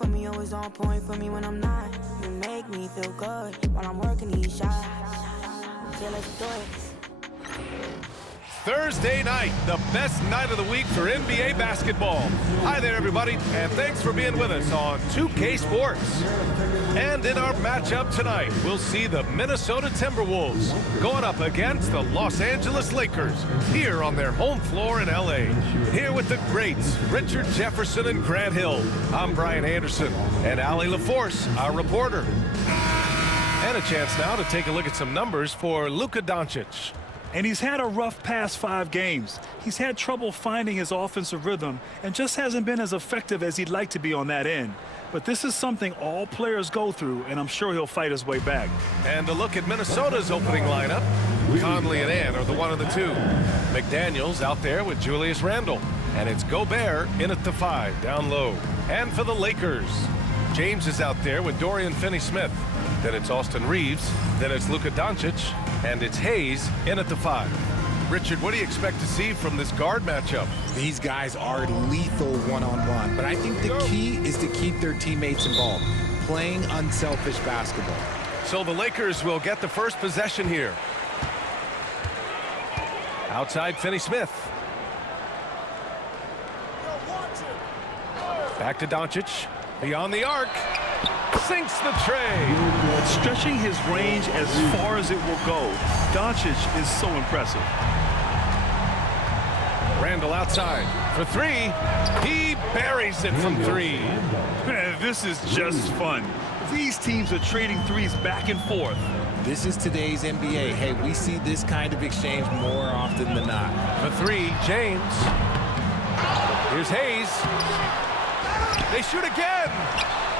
for me, always on point for me when I'm not. You make me feel good while I'm working these shots. Yeah, let's do it. Thursday night, the best night of the week for NBA basketball. Hi there, everybody, and thanks for being with us on 2K Sports. And in our matchup tonight, we'll see the Minnesota Timberwolves going up against the Los Angeles Lakers here on their home floor in LA. Here with the greats, Richard Jefferson and Grant Hill. I'm Brian Anderson, and Allie LaForce, our reporter. And a chance now to take a look at some numbers for Luka Doncic. And he's had a rough past 5 games. He's had trouble finding his offensive rhythm and just hasn't been as effective as he'd like to be on that end. But this is something all players go through, and I'm sure he'll fight his way back. And a look at Minnesota's opening lineup. Conley and Ann are the 1 and the 2. McDaniels out there with Julius Randle. And it's Gobert in at the 5, down low. And for the Lakers, James is out there with Dorian Finney-Smith. Then it's Austin Reeves. Then it's Luka Doncic. And it's Hayes in at the 5. Richard, what do you expect to see from this guard matchup? These guys are lethal one-on-one, but I think the key is to keep their teammates involved, playing unselfish basketball. So the Lakers will get the first possession here. Outside Finney-Smith. Back to Doncic. Beyond the arc. Sinks the tray. Stretching his range as far as it will go. Doncic is so impressive. Randle outside for 3. He buries it from 3. Man, this is just fun. These teams are trading threes back and forth. This is today's NBA. Hey, we see this kind of exchange more often than not. For 3, James. Here's Hayes. They shoot again.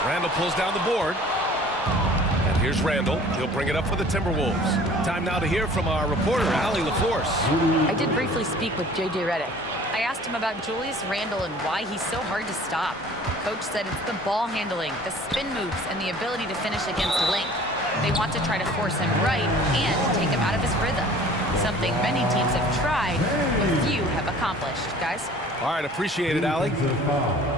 Randle pulls down the board. And here's Randle. He'll bring it up for the Timberwolves. Time now to hear from our reporter, Allie LaForce. I did briefly speak with J.J. Redick. I asked him about Julius Randle and why he's so hard to stop. Coach said it's the ball handling, the spin moves, and the ability to finish against length. They want to try to force him right and take him out of his rhythm. Something many teams have tried, but few have accomplished. Guys? All right, appreciate it, Allie.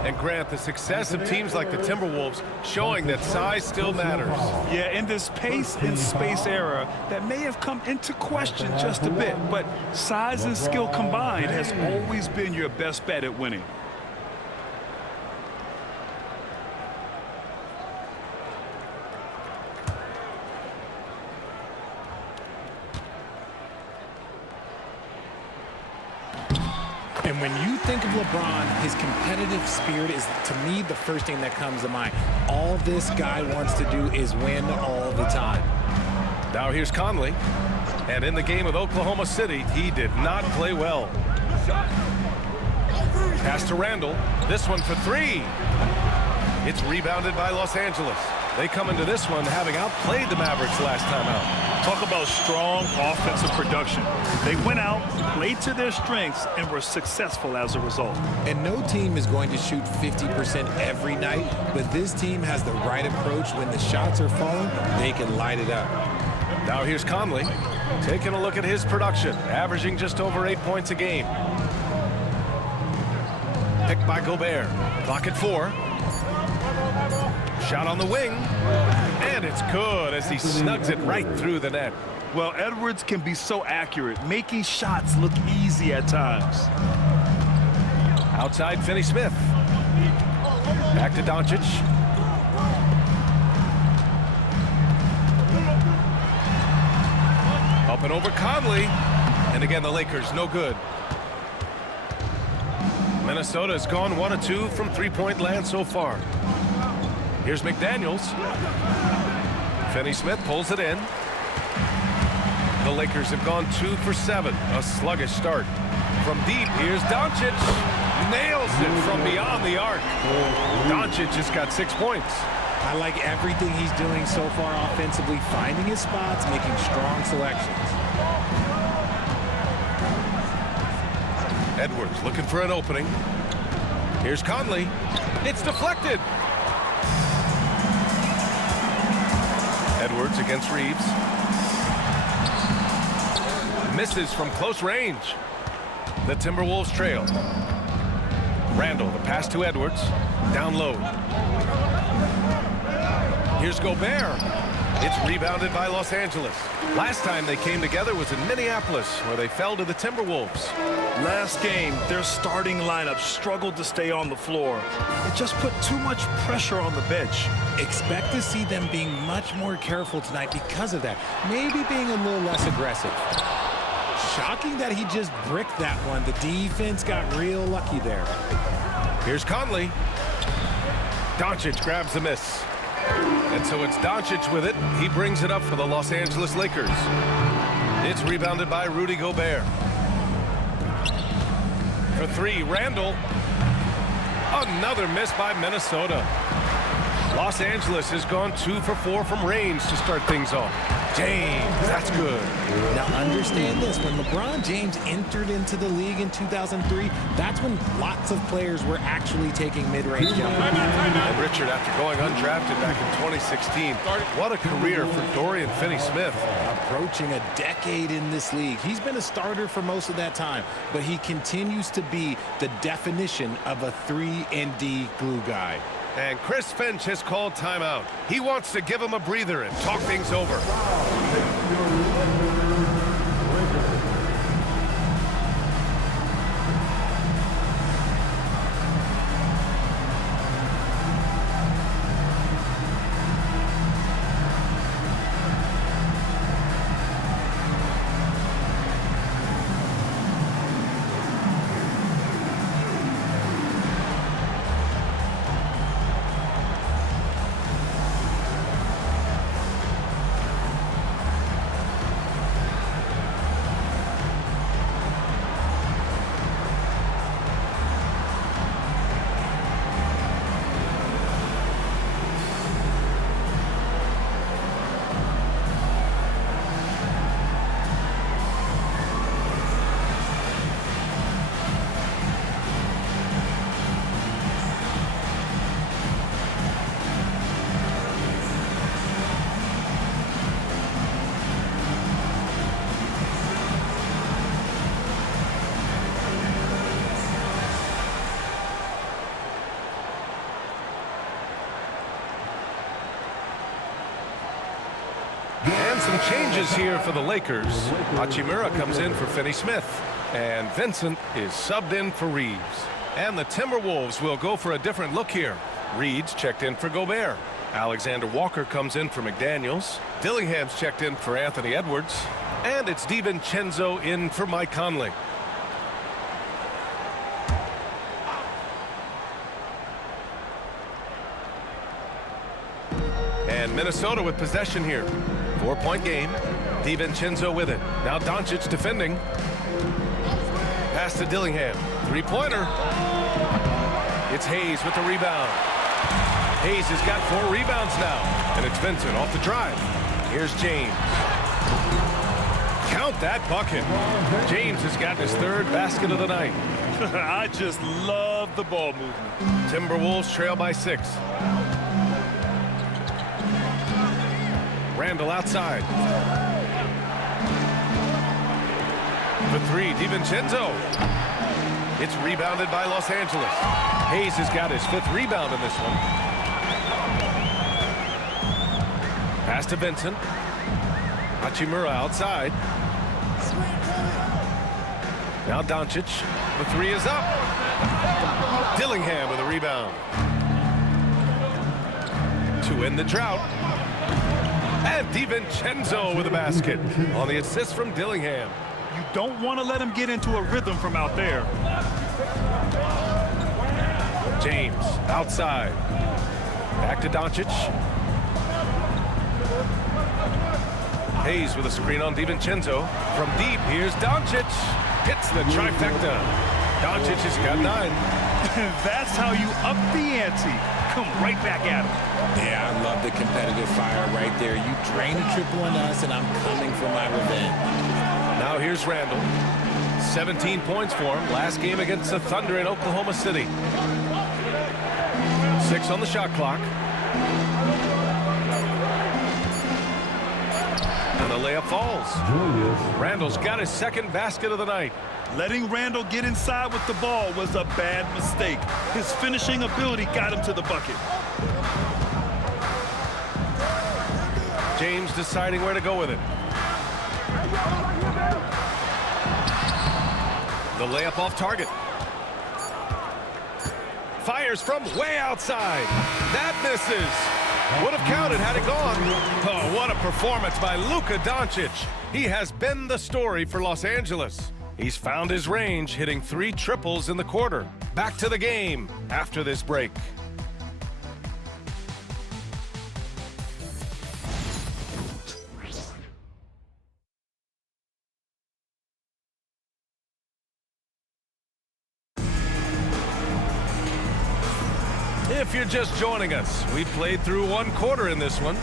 And Grant, the success of teams like the Timberwolves showing that size still matters. Yeah, in this pace and space era, that may have come into question just a bit, but size and skill combined has always been your best bet at winning. And when you think of LeBron, his competitive spirit is, to me, the first thing that comes to mind. All this guy wants to do is win all the time. Now here's Conley. And in the game with Oklahoma City, he did not play well. Pass to Randle. This one for 3. It's rebounded by Los Angeles. They come into this one having outplayed the Mavericks last time out. Talk about strong offensive production. They went out, played to their strengths, and were successful as a result. And no team is going to shoot 50% every night, but this team has the right approach. When the shots are falling, they can light it up. Now here's Conley, taking a look at his production, averaging just over 8 points a game. Picked by Gobert. Clock at 4. Shot on the wing, and it's good as he snugs it right through the net. Well, Edwards can be so accurate, making shots look easy at times. Outside Finney-Smith. Back to Doncic. Up and over Conley. And again, the Lakers, no good. Minnesota has gone 1 of 2 from three-point land so far. Here's McDaniels. Finney-Smith pulls it in. The Lakers have gone 2 for 7. A sluggish start. From deep, here's Doncic. Nails it from beyond the arc. Doncic just got 6 points. I like everything he's doing so far offensively, finding his spots, making strong selections. Edwards looking for an opening. Here's Conley. It's deflected. Edwards against Reeves. Misses from close range. The Timberwolves trail. Randall, the pass to Edwards. Down low. Here's Gobert. It's rebounded by Los Angeles. Last time they came together was in Minneapolis, where they fell to the Timberwolves. Last game, their starting lineup struggled to stay on the floor. It just put too much pressure on the bench. Expect to see them being much more careful tonight because of that. Maybe being a little less aggressive. Shocking that he just bricked that one. The defense got real lucky there. Here's Conley. Doncic grabs the miss. And so it's Doncic with it. He brings it up for the Los Angeles Lakers. It's rebounded by Rudy Gobert. For three, Randall. Another miss by Minnesota. Los Angeles has gone 2 for 4 from range to start things off. James, that's good. Now understand this, when LeBron James entered into the league in 2003, that's when lots of players were actually taking mid-range jumpers. And Richard, after going undrafted back in 2016, what a career for Dorian Finney-Smith. Approaching a decade in this league. He's been a starter for most of that time, but he continues to be the definition of a 3-and-D glue guy. And Chris Finch has called timeout. He wants to give him a breather and talk things over. And some changes here for the Lakers. Hachimura comes in for Finney-Smith. And Vincent is subbed in for Reeves. And the Timberwolves will go for a different look here. Reed's checked in for Gobert. Alexander Walker comes in for McDaniels. Dillingham's checked in for Anthony Edwards. And it's DiVincenzo in for Mike Conley. And Minnesota with possession here. 4-point game. DiVincenzo with it. Now Doncic defending. Pass to Dillingham. Three-pointer. It's Hayes with the rebound. Hayes has got 4 rebounds now. And it's Vincent off the drive. Here's James. Count that bucket. James has got his 3rd basket of the night. I just love the ball movement. Timberwolves trail by 6. Randall outside. For 3, DiVincenzo. It's rebounded by Los Angeles. Hayes has got his 5th rebound in this one. Pass to Vincent. Hachimura outside. Now Doncic. The 3 is up. Dillingham with a rebound. To end the drought. And DiVincenzo with a basket on the assist from Dillingham. You don't want to let him get into a rhythm from out there. James outside. Back to Doncic. Hayes with a screen on DiVincenzo. From deep, here's Doncic. Hits the trifecta. Doncic has got 9. That's how you up the ante. Come right back at him. Yeah, I love the competitive fire right there. You drain a triple on us, and I'm coming for my revenge. Now here's Randall. 17 points for him. Last game against the Thunder in Oklahoma City. 6 on the shot clock. And the layup falls. Randall's got his 2nd basket of the night. Letting Randall get inside with the ball was a bad mistake. His finishing ability got him to the bucket. James deciding where to go with it. The layup off target. Fires from way outside. That misses. Would have counted had it gone. Oh, what a performance by Luka Doncic. He has been the story for Los Angeles. He's found his range, hitting 3 triples in the quarter. Back to the game after this break. If you're just joining us, we played through 1 quarter in this one.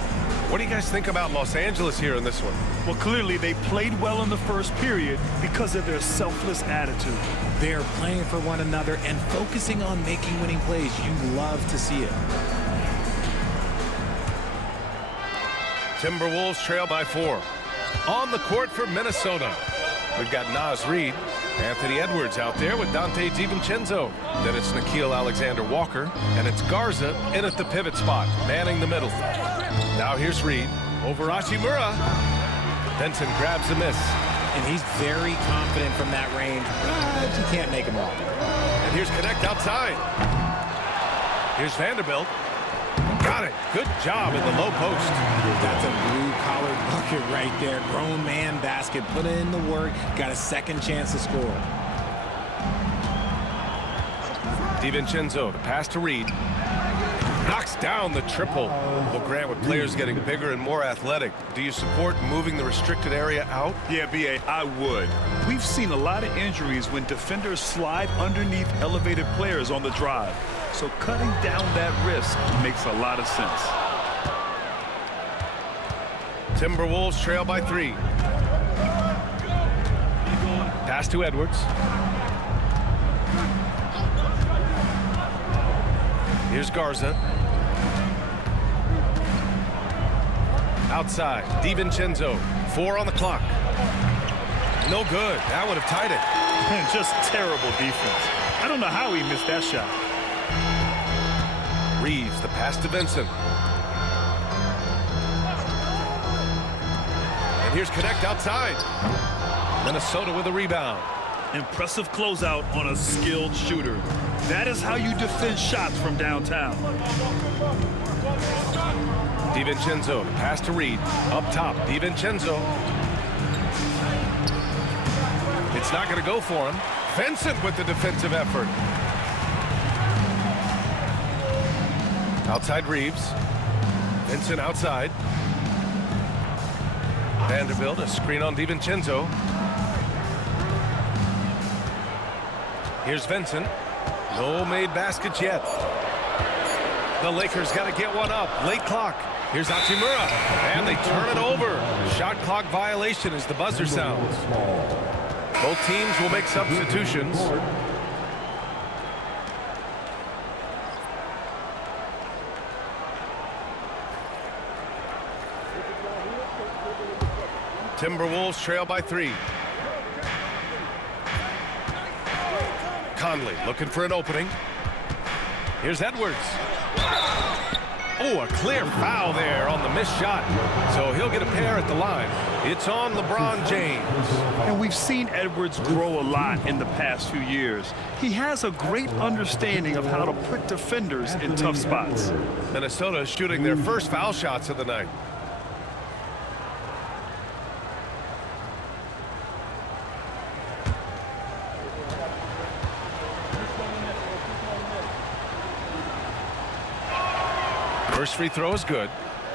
What do you guys think about Los Angeles here in this one? Well, clearly they played well in the first period because of their selfless attitude. They're playing for one another and focusing on making winning plays. You love to see it. Timberwolves trail by 4. On the court for Minnesota, we've got Naz Reid, Anthony Edwards out there with Dante DiVincenzo. Then it's Nickeil Alexander-Walker, and it's Garza in at the pivot spot, manning the middle. Now here's Reid over Hachimura. Benson grabs a miss. And he's very confident from that range, but you can't make him wrong. And here's Connect outside. Here's Vanderbilt. Got it. Good job in the low post. That's a blue-collar bucket right there. Grown man basket. Put in the work. Got a second chance to score. DiVincenzo, the pass to Reid. Knocks down the triple. Well, Grant, with players getting bigger and more athletic, do you support moving the restricted area out? Yeah, B.A., I would. We've seen a lot of injuries when defenders slide underneath elevated players on the drive. So cutting down that risk makes a lot of sense. Timberwolves trail by 3. Pass to Edwards. Here's Garza. Outside, DiVincenzo. 4 on the clock. No good. That would have tied it. Just terrible defense. I don't know how he missed that shot. Reeves, the pass to Vincent. And here's Connect outside. Minnesota with a rebound. Impressive closeout on a skilled shooter. That is how you defend shots from downtown. DiVincenzo, the pass to Reid. Up top, DiVincenzo. It's not going to go for him. Vincent with the defensive effort. Outside Reeves. Vincent outside. Vanderbilt, a screen on DiVincenzo. Here's Vincent. No made baskets yet. The Lakers got to get one up. Late clock. Here's Hachimura. And they turn it over. Shot clock violation as the buzzer sounds. Both teams will make substitutions. Timberwolves trail by 3. Conley looking for an opening. Here's Edwards. Oh, a clear foul there on the missed shot. So he'll get a pair at the line. It's on LeBron James. And we've seen Edwards grow a lot in the past few years. He has a great understanding of how to put defenders in tough spots. Minnesota shooting their first foul shots of the night. First free throw is good.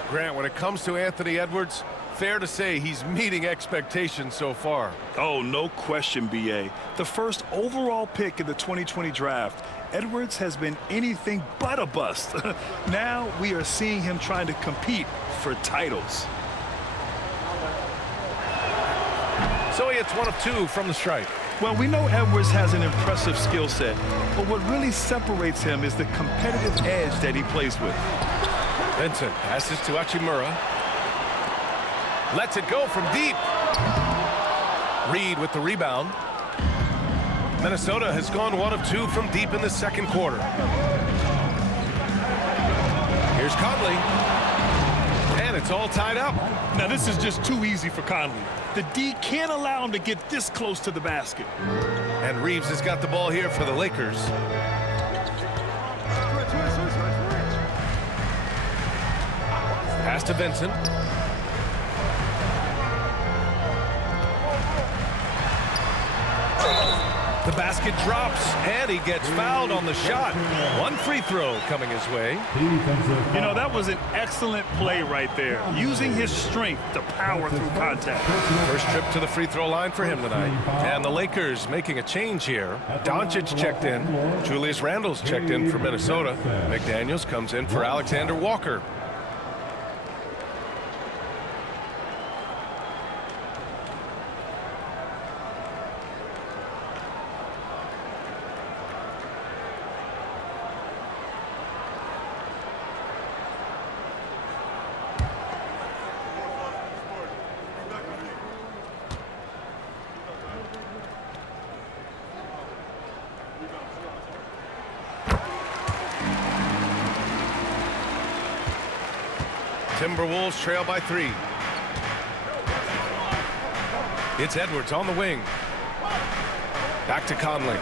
Grant, when it comes to Anthony Edwards, fair to say he's meeting expectations so far. Oh, no question, B.A. The first overall pick in the 2020 draft, Edwards has been anything but a bust. Now we are seeing him trying to compete for titles. So he hits 1 of 2 from the stripe. Well, we know Edwards has an impressive skill set, but what really separates him is the competitive edge that he plays with. Vincent passes to Hachimura. Lets it go from deep. Reid with the rebound. Minnesota has gone 1 of 2 from deep in the second quarter. Here's Conley. And it's all tied up. Now this is just too easy for Conley. The D can't allow him to get this close to the basket. And Reeves has got the ball here for the Lakers. Pass to Vincent. The basket drops, and he gets fouled on the shot. One free throw coming his way. You know, that was an excellent play right there, using his strength to power through contact. First trip to the free throw line for him tonight. And the Lakers making a change here. Doncic checked in. Julius Randle's checked in for Minnesota. McDaniels comes in for Alexander Walker. Timberwolves trail by 3. It's Edwards on the wing. Back to Conley.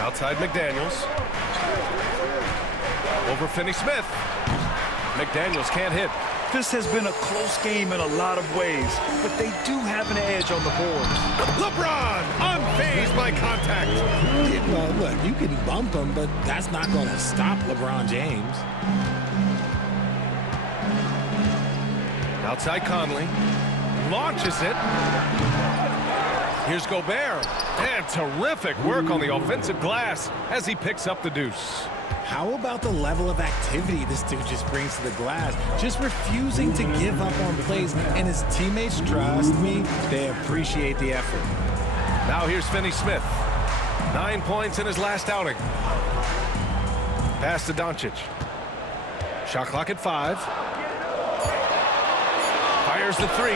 Outside McDaniels. Over Finney-Smith. McDaniels can't hit. This has been a close game in a lot of ways, but they do have an edge on the boards. LeBron, unfazed by contact. Yeah, well, look, you can bump him, but that's not going to stop LeBron James. Outside Conley. Launches it. Here's Gobert. And terrific work on the offensive glass as he picks up the deuce. How about the level of activity this dude just brings to the glass? Just refusing to give up on plays, and his teammates, trust me, they appreciate the effort. Now here's Finney-Smith. 9 points in his last outing. Pass to Doncic. Shot clock at 5. Fires the 3.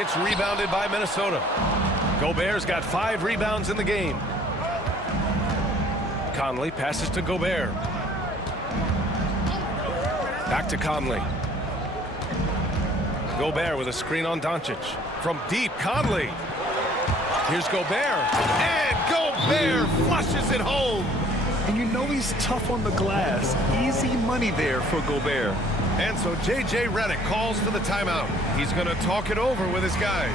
It's rebounded by Minnesota. Gobert's got 5 rebounds in the game. Conley passes to Gobert. Back to Conley. Gobert with a screen on Doncic. From deep, Conley. Here's Gobert. And Gobert flushes it home. And you know he's tough on the glass. Easy money there for Gobert. And so J.J. Redick calls for the timeout. He's going to talk it over with his guys.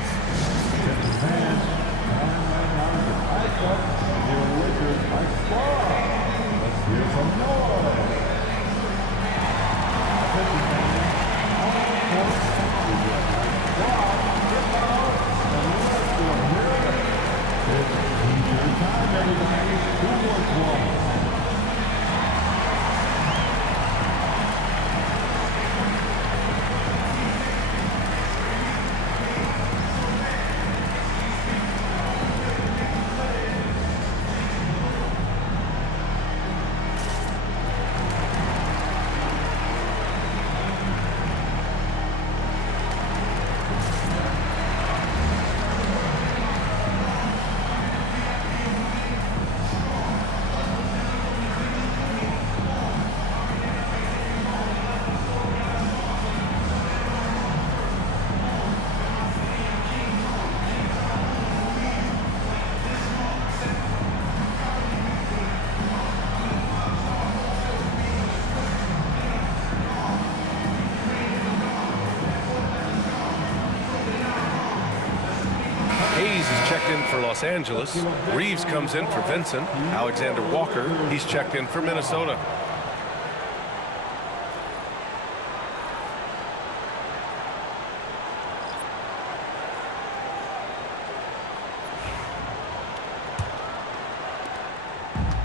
Checked in for Los Angeles. Reeves comes in for Vincent. Alexander Walker, he's checked in for Minnesota.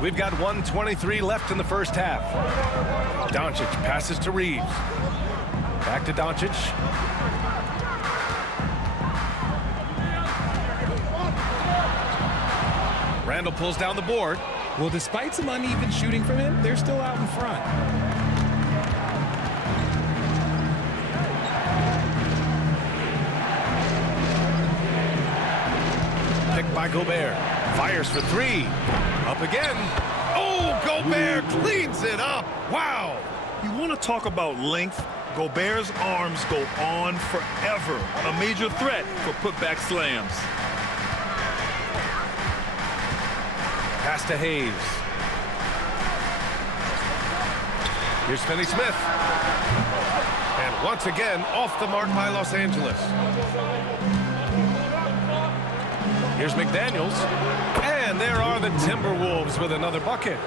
We've got 1:23 left in the first half. Doncic passes to Reeves. Back to Doncic. Randle pulls down the board. Well, despite some uneven shooting from him, they're still out in front. by Gobert. Fires for three. Up again. Oh, Gobert cleans it up. Wow. You want to talk about length? Gobert's arms go on forever. A major threat for putback slams. Pass to Hayes. Here's Finney-Smith. And once again, off the mark by Los Angeles. Here's McDaniels. And there are the Timberwolves with another bucket.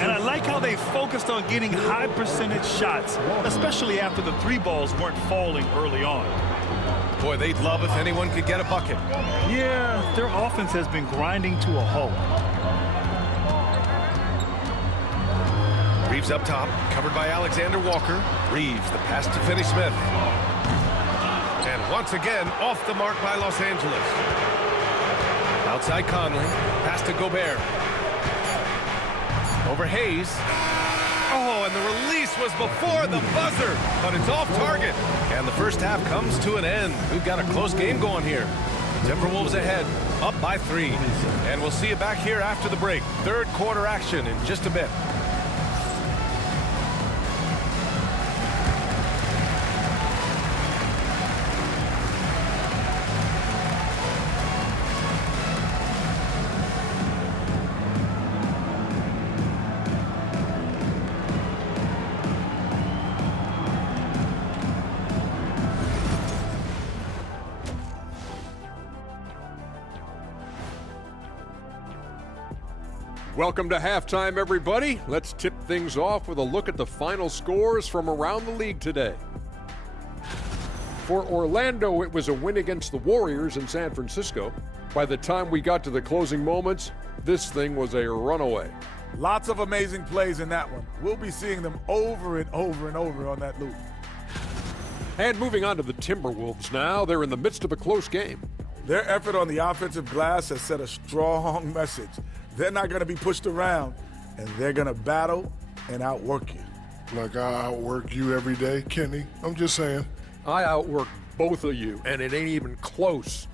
And I like how they focused on getting high percentage shots, especially after the three balls weren't falling early on. Boy, they'd love if anyone could get a bucket. Yeah, their offense has been grinding to a halt. Reeves up top, covered by Alexander Walker. Reeves, the pass to Finney-Smith. And once again, off the mark by Los Angeles. Outside Conley, pass to Gobert. Over Hayes. Oh, and the release was before the buzzer, but it's off target. And the first half comes to an end. We've got a close game going here. Timberwolves ahead, up by 3. And we'll see you back here after the break. Third quarter action in just a bit. Welcome to halftime, everybody. Let's tip things off with a look at the final scores from around the league today. For Orlando, it was a win against the Warriors in San Francisco. By the time we got to the closing moments, this thing was a runaway. Lots of amazing plays in that one. We'll be seeing them over and over and over on that loop. And moving on to the Timberwolves now, they're in the midst of a close game. Their effort on the offensive glass has set a strong message. They're not going to be pushed around, and they're going to battle and outwork you. Like I outwork you every day, Kenny. I'm just saying. I outwork both of you, and it ain't even close.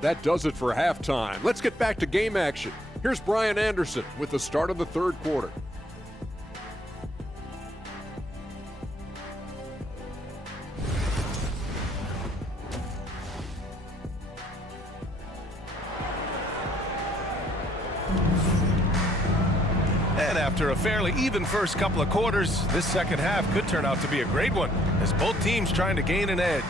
That does it for halftime. Let's get back to game action. Here's Brian Anderson with the start of the third quarter. And after a fairly even first couple of quarters, this second half could turn out to be a great one, as both teams trying to gain an edge.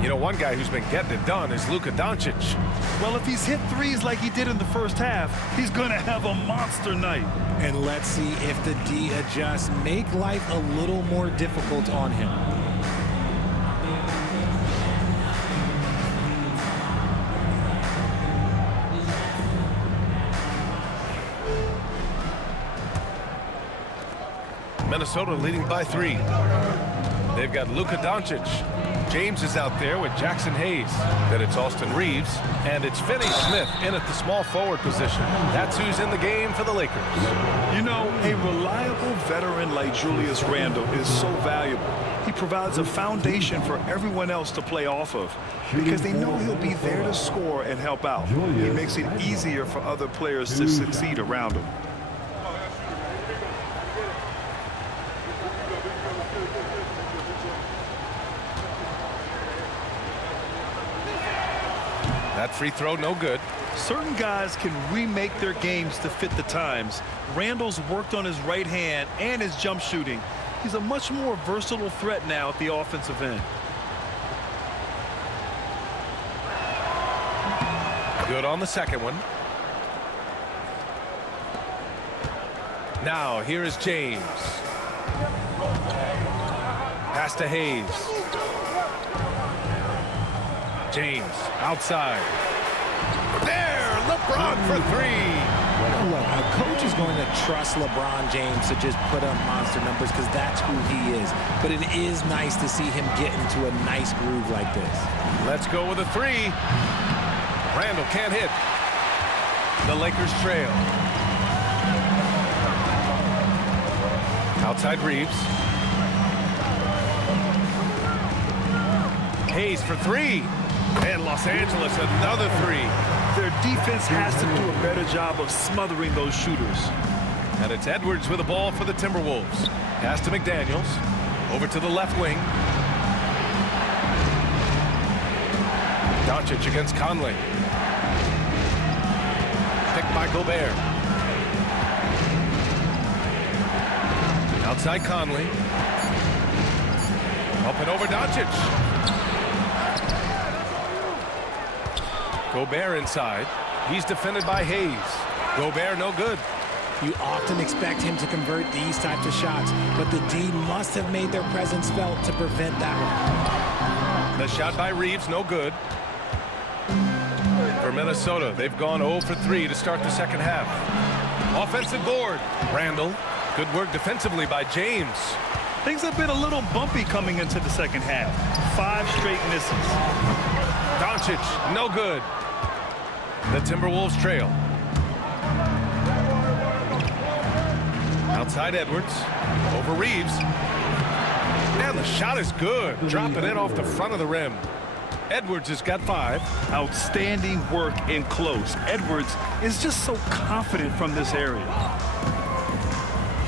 You know, one guy who's been getting it done is Luka Doncic. Well, if he's hit threes like he did in the first half, he's going to have a monster night. And let's see if the D adjusts, make life a little more difficult on him. Minnesota leading by 3. They've got Luka Doncic. James is out there with Jackson Hayes. Then it's Austin Reeves. And it's Finney-Smith in at the small forward position. That's who's in the game for the Lakers. You know, a reliable veteran like Julius Randle is so valuable. He provides a foundation for everyone else to play off of because they know he'll be there to score and help out. He makes it easier for other players to succeed around him. That free throw, no good. Certain guys can remake their games to fit the times. Randall's worked on his right hand and his jump shooting. He's a much more versatile threat now at the offensive end. Good on the second one. Now, here is James. Pass to Hayes. James, outside. There, LeBron for 3. Look, a coach is going to trust LeBron James to just put up monster numbers because that's who he is. But it is nice to see him get into a nice groove like this. Let's go with a 3. Randall can't hit. The Lakers trail. Outside Reeves. Hayes for 3. And Los Angeles, another three. Their defense has to do a better job of smothering those shooters. And it's Edwards with the ball for the Timberwolves. Pass to McDaniels. Over to the left wing. Doncic against Conley. Picked by Gobert. Outside Conley. Up and over Doncic. Gobert inside. He's defended by Hayes. Gobert no good. You often expect him to convert these types of shots, but the D must have made their presence felt to prevent that one. The shot by Reeves, no good. For Minnesota, they've gone 0 for 3 to start the second half. Offensive board. Randall. Good work defensively by James. Things have been a little bumpy coming into the second half. 5 straight misses. Doncic, no good. The Timberwolves trail. Outside Edwards. Over Reeves. And the shot is good. Dropping it off the front of the rim. Edwards has got 5. Outstanding work in close. Edwards is just so confident from this area.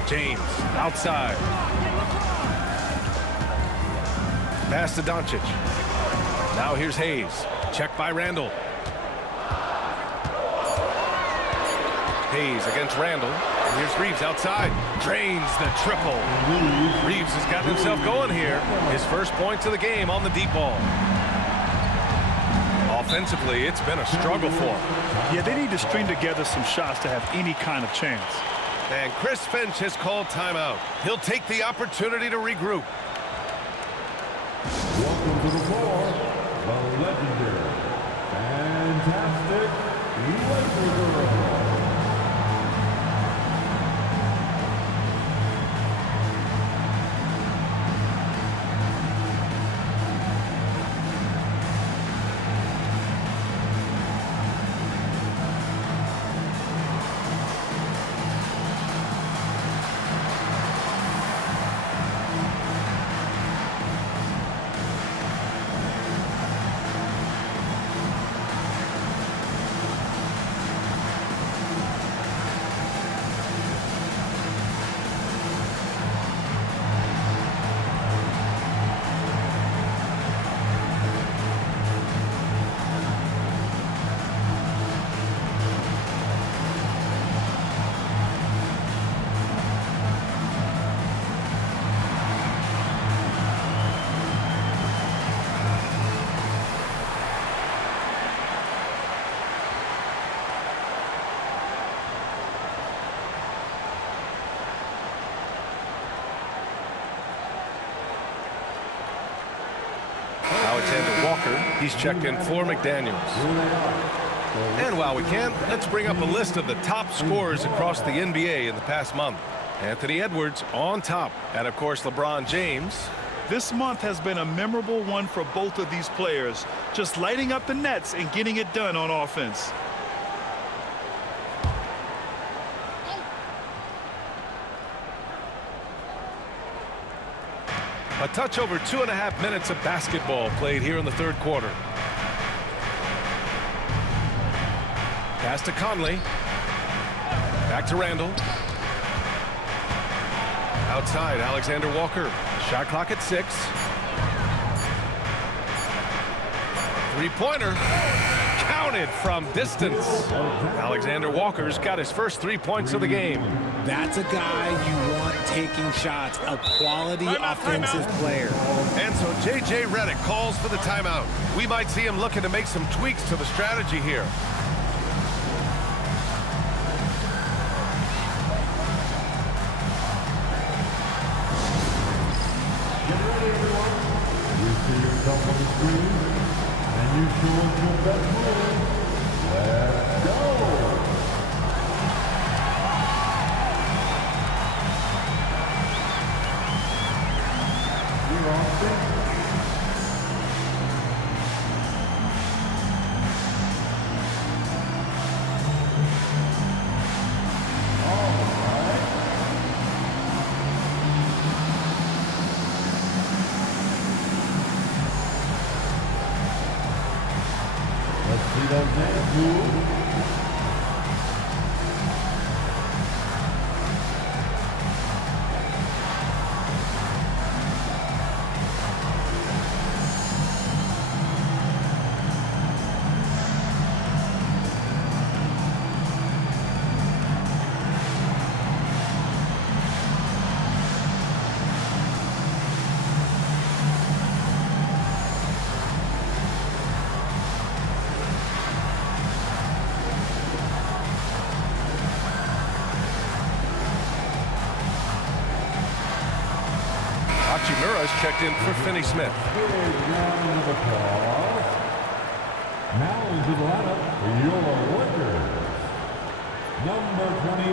James outside. Pass to Doncic. Now here's Hayes. Check by Randall. Hayes against Randall. Here's Reeves outside. Drains the triple. Reeves has gotten himself going here. His first points of the game on the deep ball. Offensively, it's been a struggle for him. Yeah, they need to string together some shots to have any kind of chance. And Chris Finch has called timeout. He'll take the opportunity to regroup. Welcome to the floor, the legendary, fantastic Laker Girl. Alexander Walker, he's checked in for McDaniels. And while we can, let's bring up a list of the top scorers across the NBA in the past month. Anthony Edwards on top, and of course LeBron James. This month has been a memorable one for both of these players, just lighting up the nets and getting it done on offense. A touch over 2.5 minutes of basketball played here in the third quarter. Pass to Conley. Back to Randall. Outside, Alexander Walker. Shot clock at 6. Three-pointer. Counted from distance. Alexander Walker's got his first 3 points of the game. That's a guy you want taking shots, a quality offensive player. And so J.J. Redick calls for the timeout. We might see him looking to make some tweaks to the strategy here. Get ready, everyone. You see yourself on the screen, and you show us your best move. Let's go. You're on stage. See those names move? Hachimura is checked in for Finney Smith. Big round of applause. Now into the lineup for your workers. Number 28,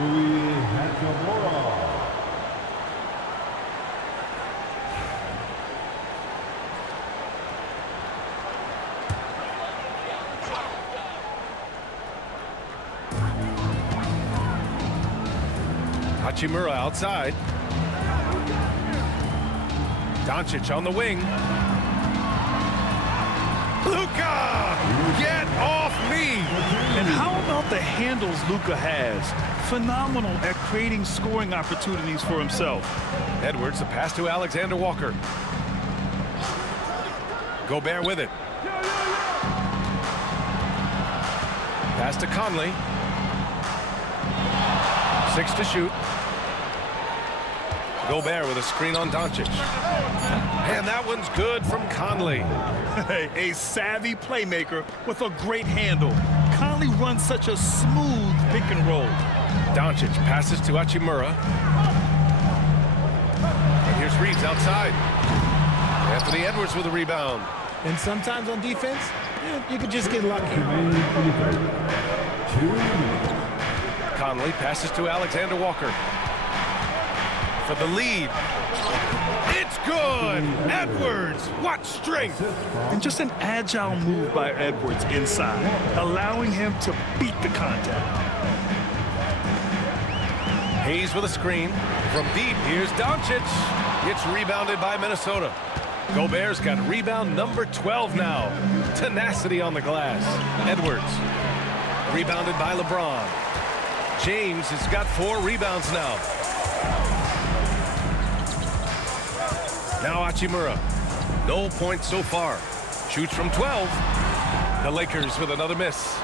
Rui Hachimura. Hachimura outside. Doncic on the wing. Luka! Get off me! And how about the handles Luka has? Phenomenal at creating scoring opportunities for himself. Edwards, the pass to Alexander Walker. Gobert with it. Pass to Conley. 6 to shoot. Gobert with a screen on Doncic. And that one's good from Conley. A savvy playmaker with a great handle. Conley runs such a smooth pick and roll. Doncic passes to Hachimura. And here's Reeves outside. Anthony Edwards with a rebound. And sometimes on defense, you could just get lucky. Conley passes to Alexander Walker. For the lead. It's good! Edwards, what strength! And just an agile move by Edwards inside, allowing him to beat the contact. Hayes with a screen. From deep, here's Doncic. It's rebounded by Minnesota. Gobert's got rebound number 12 now. Tenacity on the glass. Edwards. Rebounded by LeBron. James has got 4 rebounds now. Now Hachimura. No points so far. Shoots from 12. The Lakers with another miss.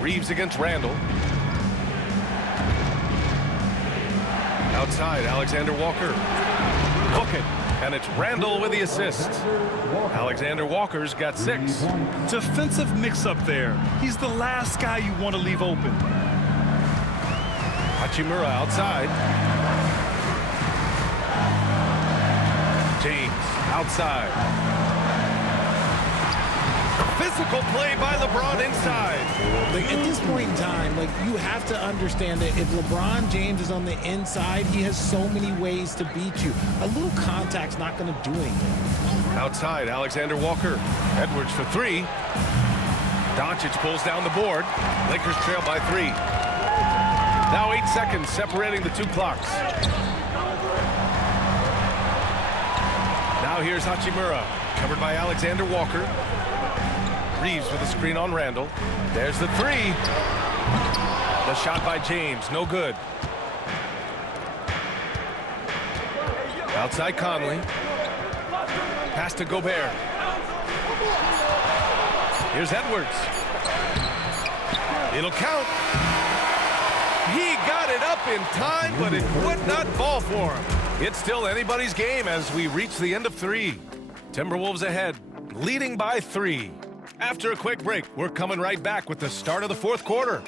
Reeves against Randall. Outside, Alexander Walker. Hook it. And it's Randall with the assist. Alexander Walker's got 6. Defensive mix-up there. He's the last guy you want to leave open. Hachimura outside. James outside. Physical play by LeBron inside. Like, at this point in time, you have to understand that if LeBron James is on the inside, he has so many ways to beat you. A little contact's not going to do anything. Outside, Alexander Walker. Edwards for 3. Doncic pulls down the board. Lakers trail by 3. Now 8 seconds separating the 2 clocks. Now here's Hachimura, covered by Alexander Walker. Reeves with a screen on Randall. There's the 3. The shot by James, no good. Outside Conley. Pass to Gobert. Here's Edwards. It'll count. He got it up in time, but it would not fall for him. It's still anybody's game as we reach the end of 3. Timberwolves ahead, leading by 3. After a quick break, we're coming right back with the start of the 4th quarter.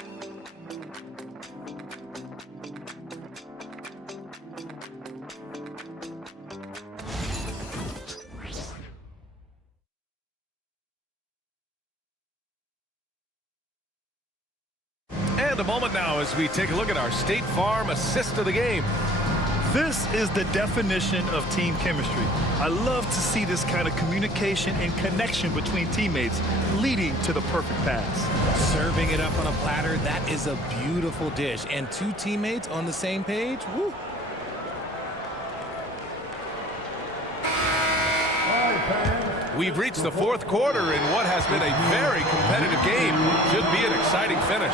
And a moment now as we take a look at our State Farm assist of the game. This is the definition of team chemistry. I love to see this kind of communication and connection between teammates leading to the perfect pass. Serving it up on a platter, that is a beautiful dish. And 2 teammates on the same page, woo. All right, fans. We've reached the fourth quarter in what has been a very competitive game. Should be an exciting finish.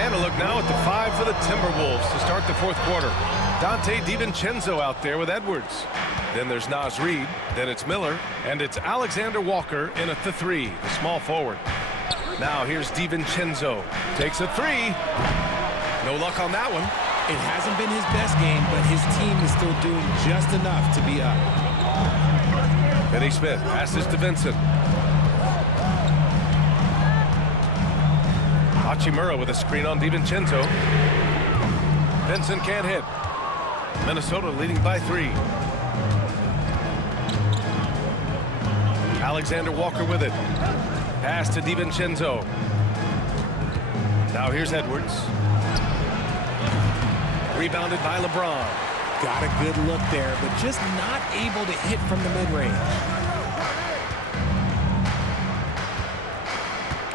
And a look now at the 5 for the Timberwolves to start the fourth quarter. Dante DiVincenzo out there with Edwards. Then there's Naz Reid. Then it's Miller. And it's Alexander Walker in at the 3, the small forward. Now here's DiVincenzo. Takes a 3. No luck on that one. It hasn't been his best game, but his team is still doing just enough to be up. Finney Smith passes to Vincent. Hachimura with a screen on DiVincenzo. Vincent can't hit. Minnesota leading by 3. Alexander Walker with it. Pass to DiVincenzo. Now here's Edwards. Rebounded by LeBron. Got a good look there, but just not able to hit from the mid-range.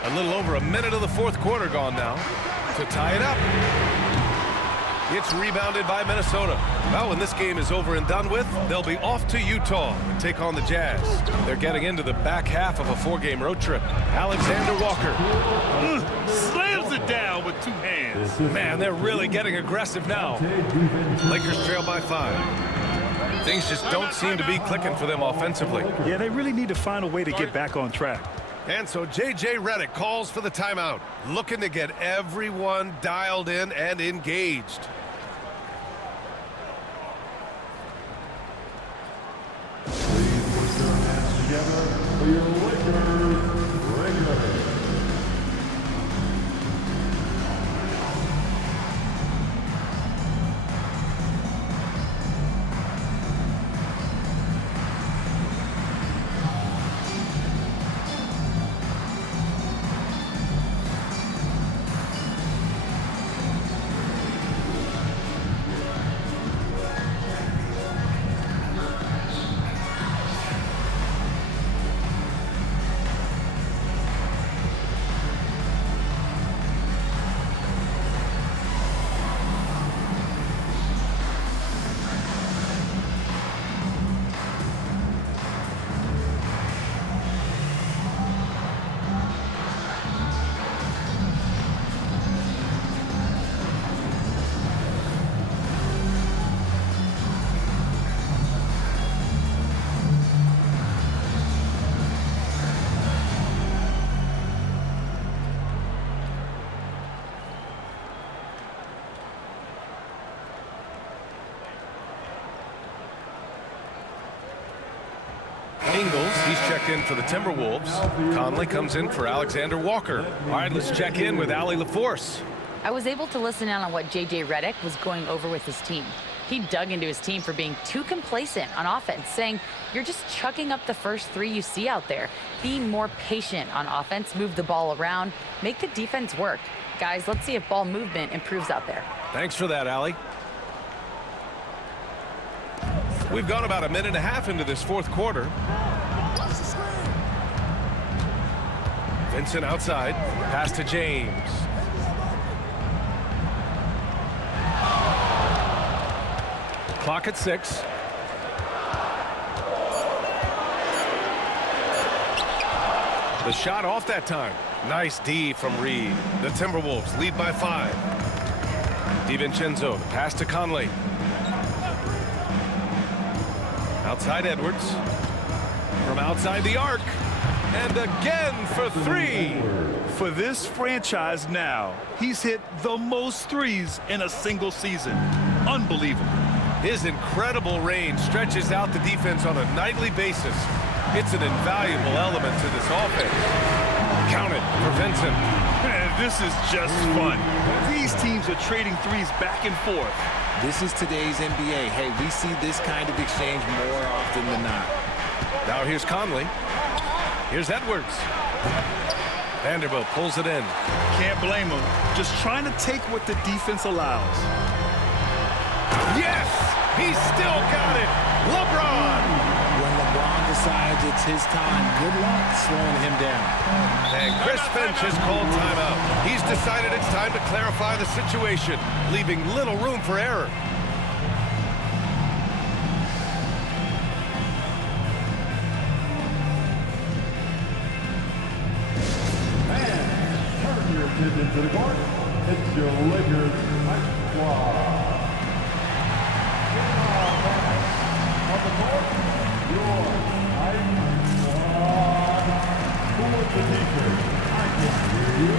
A little over a minute of the fourth quarter gone now to tie it up. It's rebounded by Minnesota. Well, when this game is over and done with, they'll be off to Utah and take on the Jazz. They're getting into the back half of a 4-game road trip. Alexander Walker. Slams it down with 2 hands. Man, they're really getting aggressive now. Lakers trail by 5. Things just don't seem to be clicking for them offensively. Yeah, they really need to find a way to get back on track. And so J.J. Redick calls for the timeout, looking to get everyone dialed in and engaged. Please put your hands together for your Lakers. Ingles, he's checked in for the Timberwolves. Conley comes in for Alexander Walker. All right, let's check in with Allie LaForce. I was able to listen in on what J.J. Redick was going over with his team. He dug into his team for being too complacent on offense, saying, you're just chucking up the first 3 you see out there. Be more patient on offense, move the ball around, make the defense work. Guys, let's see if ball movement improves out there. Thanks for that, Allie. We've gone about a minute and a half into this fourth quarter. Vincent outside. Pass to James. Clock at 6. The shot off that time. Nice D from Reid. The Timberwolves lead by 5. DiVincenzo, pass to Conley. Outside Edwards. From outside the arc. And again for 3. For this franchise now, he's hit the most threes in a single season. Unbelievable. His incredible range stretches out the defense on a nightly basis. It's an invaluable element to this offense. Count it for Vincent. Man, this is just fun. These teams are trading threes back and forth. This is today's NBA. Hey, we see this kind of exchange more often than not. Now here's Conley. Here's Edwards. Vanderbilt pulls it in. Can't blame him. Just trying to take what the defense allows. Yes! He's still got it! LeBron! When LeBron decides it's his time, good luck slowing him down. And Chris Finch has called timeout. He's decided it's time to clarify the situation, leaving little room for error. step into the court, it's your Lakers Ice Squad. On the court, your Ice Squad. Who wants the t-shirt? I can hear you.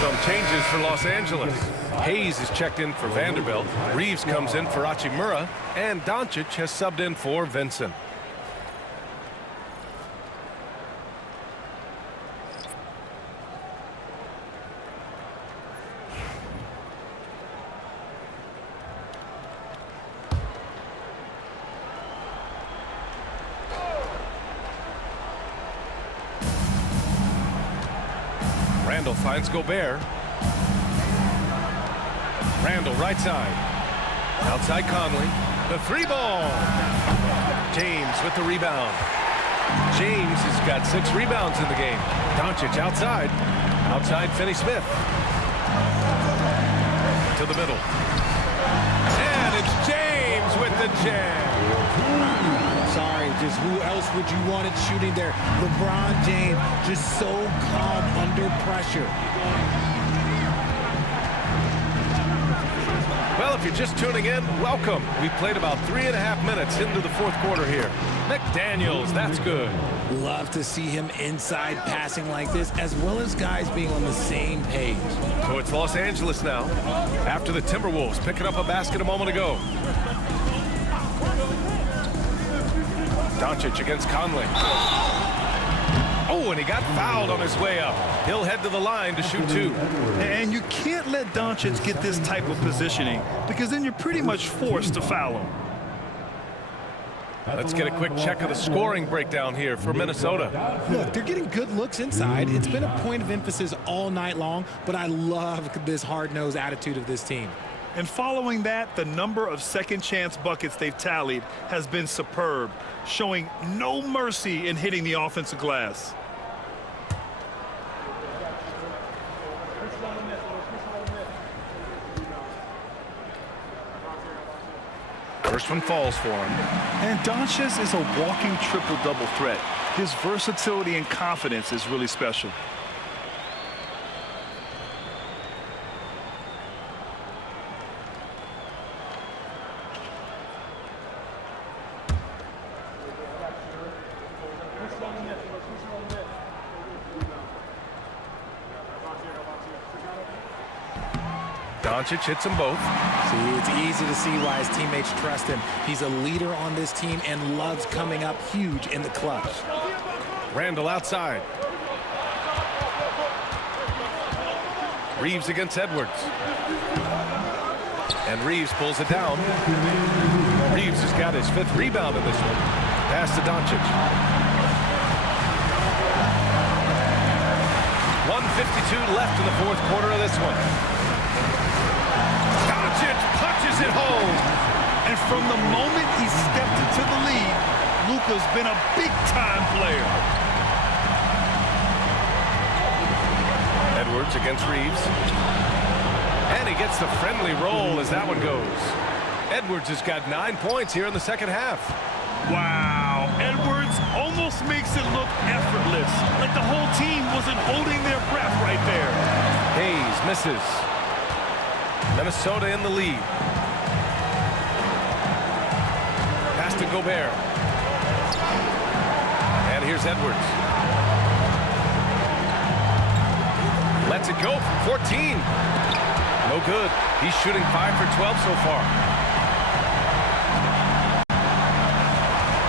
Some changes for Los Angeles. Hayes is checked in for Vanderbilt. Reeves comes in for Hachimura. And Doncic has subbed in for Vincent. Randall finds Gobert. Randall right side. Outside Conley. The three ball. James with the rebound. James has got 6 rebounds in the game. Doncic outside. Outside Finney-Smith. To the middle. And it's James with the jam. Sorry, just who else would you want it shooting there? LeBron James, just so calm under pressure. Well, if you're just tuning in, welcome. We've played about 3.5 minutes into the fourth quarter here. McDaniels, that's good. Love to see him inside passing like this, as well as guys being on the same page. So it's Los Angeles now, after the Timberwolves picking up a basket a moment ago. Doncic against Conley. Oh, and he got fouled on his way up. He'll head to the line to shoot 2. And you can't let Doncic get this type of positioning, because then you're pretty much forced to foul him. Let's get a quick check of the scoring breakdown here for Minnesota. Look, they're getting good looks inside. It's been a point of emphasis all night long, but I love this hard-nosed attitude of this team. And following that, the number of second-chance buckets they've tallied has been superb, showing no mercy in hitting the offensive glass. First one falls for him. And Doncic is a walking triple-double threat. His versatility and confidence is really special. Doncic hits them both. See, it's easy to see why his teammates trust him. He's a leader on this team and loves coming up huge in the clutch. Randall outside. Reeves against Edwards. And Reeves pulls it down. Reeves has got his 5th rebound in this one. Pass to Doncic. 1:52 left in the fourth quarter of this one. Doncic punches it home. And from the moment he stepped into the league, Luka's been a big-time player. Edwards against Reeves. And he gets the friendly roll as that one goes. Edwards has got 9 points here in the second half. Wow, Edwards almost makes it look effortless, like the whole team wasn't holding their breath right there. Hayes misses. Minnesota in the lead. Pass to Gobert. And here's Edwards. Lets it go from 14. No good. He's shooting 5 for 12 so far.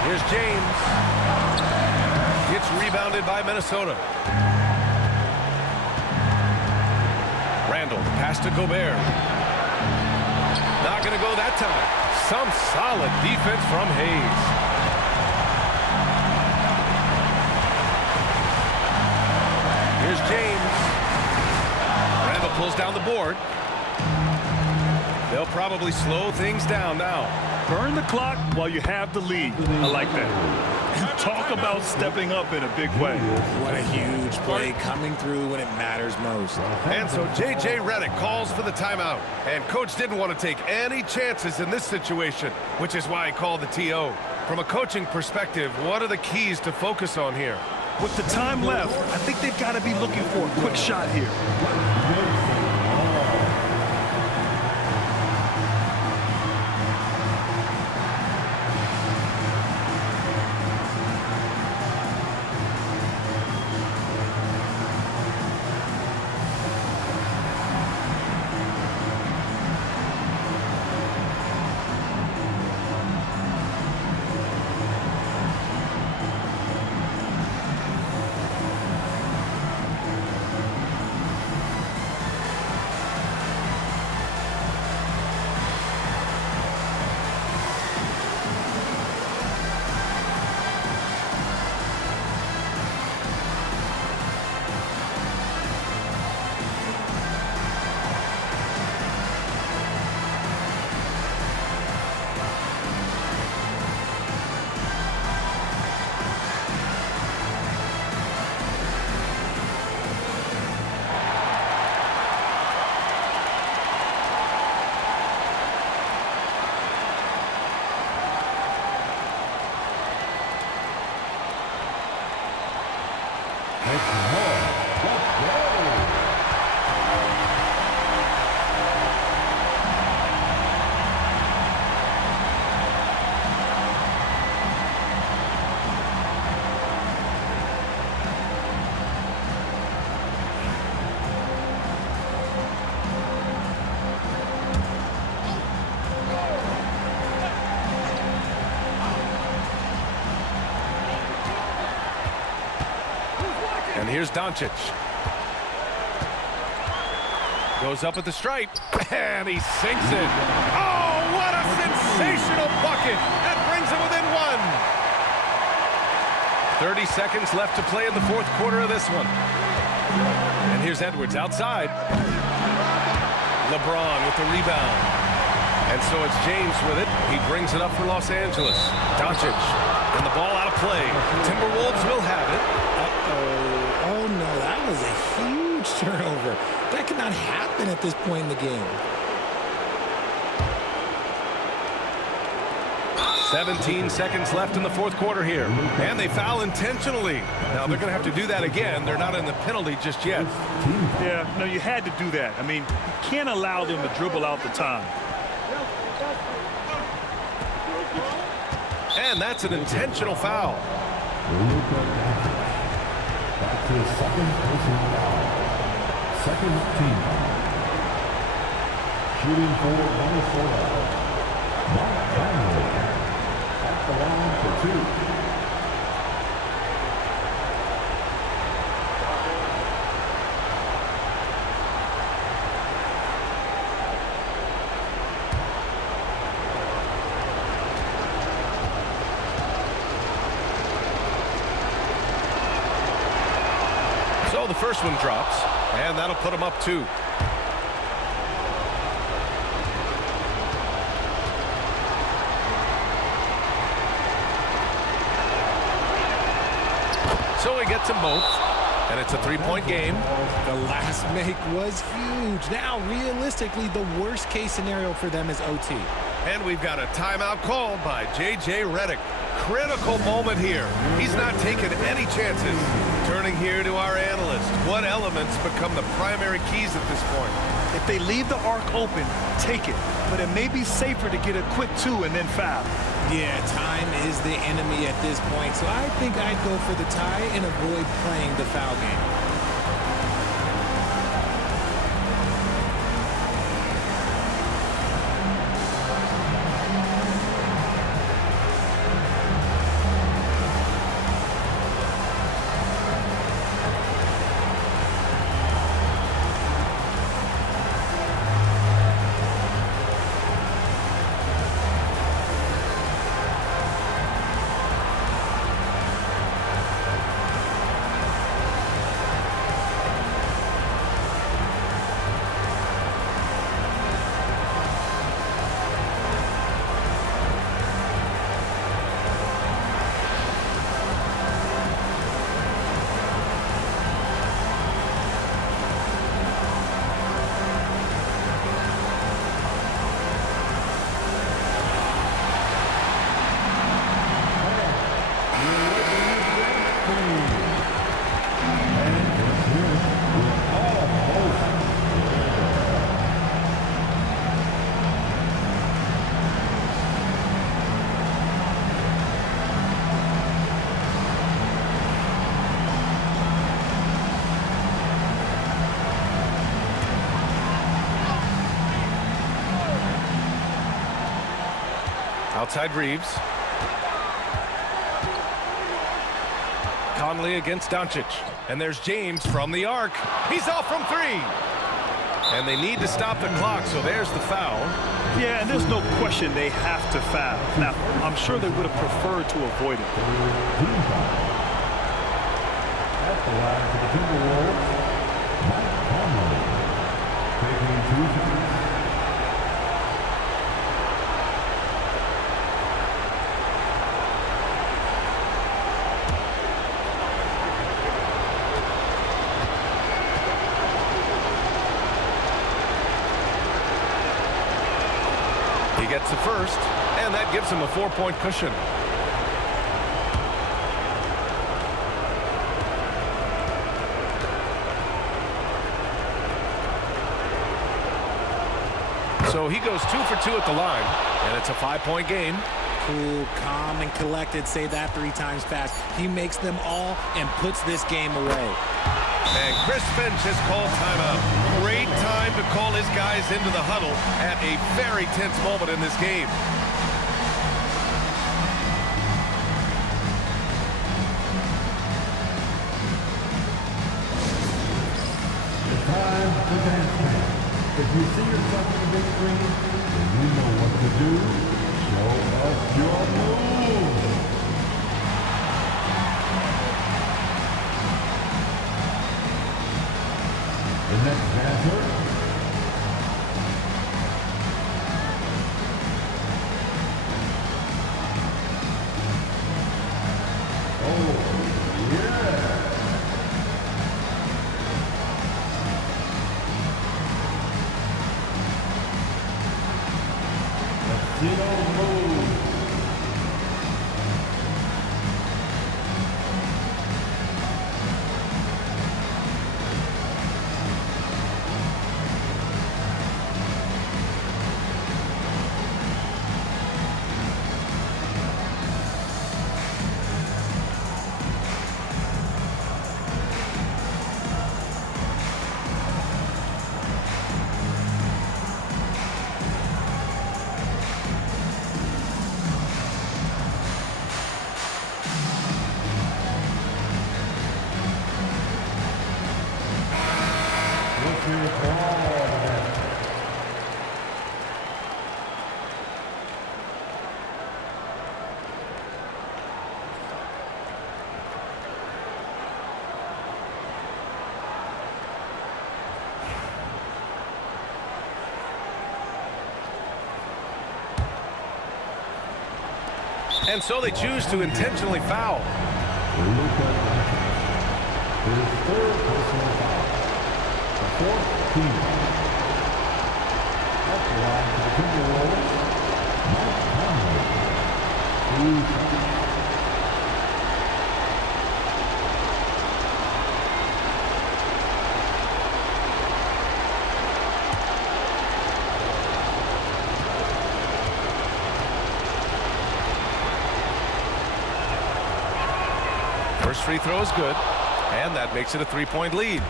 Here's James. Gets rebounded by Minnesota. Randall, pass to Gobert. Not going to go that time. Some solid defense from Hayes. Here's James. Randall pulls down the board. They'll probably slow things down now. Burn the clock while you have the lead. I like that. Talk about stepping up in a big way. What a huge play coming through when it matters most. And so J.J. Redick calls for the timeout. And Coach didn't want to take any chances in this situation, which is why he called the TO. From a coaching perspective, what are the keys to focus on here? With the time left, I think they've got to be looking for a quick shot here. And here's Doncic. Goes up at the stripe, and he sinks it. Oh, what a sensational bucket! That brings him within one. 30 seconds left to play in the fourth quarter of this one. And here's Edwards outside. LeBron with the rebound. And so it's James with it. He brings it up for Los Angeles. Doncic, and the ball out of play. Timberwolves will have it. Oh, no, that was a huge turnover. That could not happen at this point in the game. 17 seconds left in the fourth quarter here. And they foul intentionally. Now, they're going to have to do that again. They're not in the penalty just yet. Yeah, no, you had to do that. I mean, you can't allow them to dribble out the time. And that's an intentional foul. That's his second personal foul. Second team. Shooting for Minnesota. Montgomery at the line for two. So the first one drops, and that'll put him up 2. So he gets them both, and it's a 3-point game. The last make was huge. Now, realistically, the worst-case scenario for them is OT. And we've got a timeout called by J.J. Redick. Critical moment here. He's not taking any chances. Turning here to our analyst. What elements become the primary keys at this point? If they leave the arc open, take it. But it may be safer to get a quick 2 and then foul. Yeah, time is the enemy at this point, so I think I'd go for the tie and avoid playing the foul game. Outside Reeves. Conley against Doncic. And there's James from the arc. He's off from three. And they need to stop the clock, so there's the foul. Yeah, and there's no question they have to foul. Now, I'm sure they would have preferred to avoid it. At the line for the Timberwolves, Mike Conley, taking 2 shots. He gets the first, and that gives him a 4-point cushion. So he goes 2 for 2 at the line, and it's a 5-point game. Cool, calm, and collected. Say that 3 times fast. He makes them all and puts this game away. And Chris Finch has called timeout. Great time to call his guys into the huddle at a very tense moment in this game. It's time to dance now. If you see yourself on the big screen, then you know what to do. Show us your moves. The next dancer. Oh, yeah. Let's see those moves. And so they choose to intentionally foul. His 3rd personal foul. The 4th team. At the line for the Timberwolves, Mike Conley. 2 shots. First free throw is good, and that makes it a 3-point lead.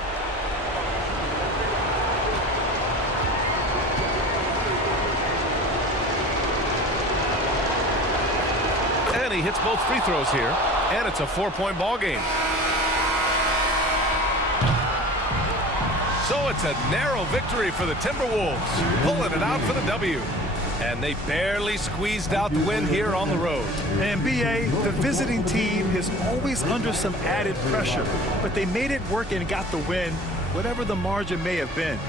And he hits both free throws here, and it's a 4-point ball game. So it's a narrow victory for the Timberwolves, pulling it out for the W. And they barely squeezed out the win here on the road. And B.A., the visiting team is always under some added pressure, but they made it work and got the win, whatever the margin may have been.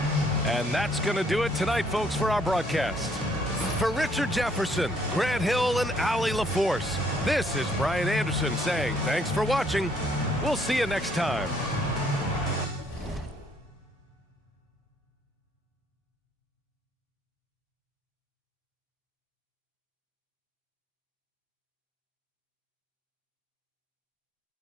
And that's going to do it tonight, folks, for our broadcast. For Richard Jefferson, Grant Hill, and Allie LaForce, this is Brian Anderson saying thanks for watching. We'll see you next time.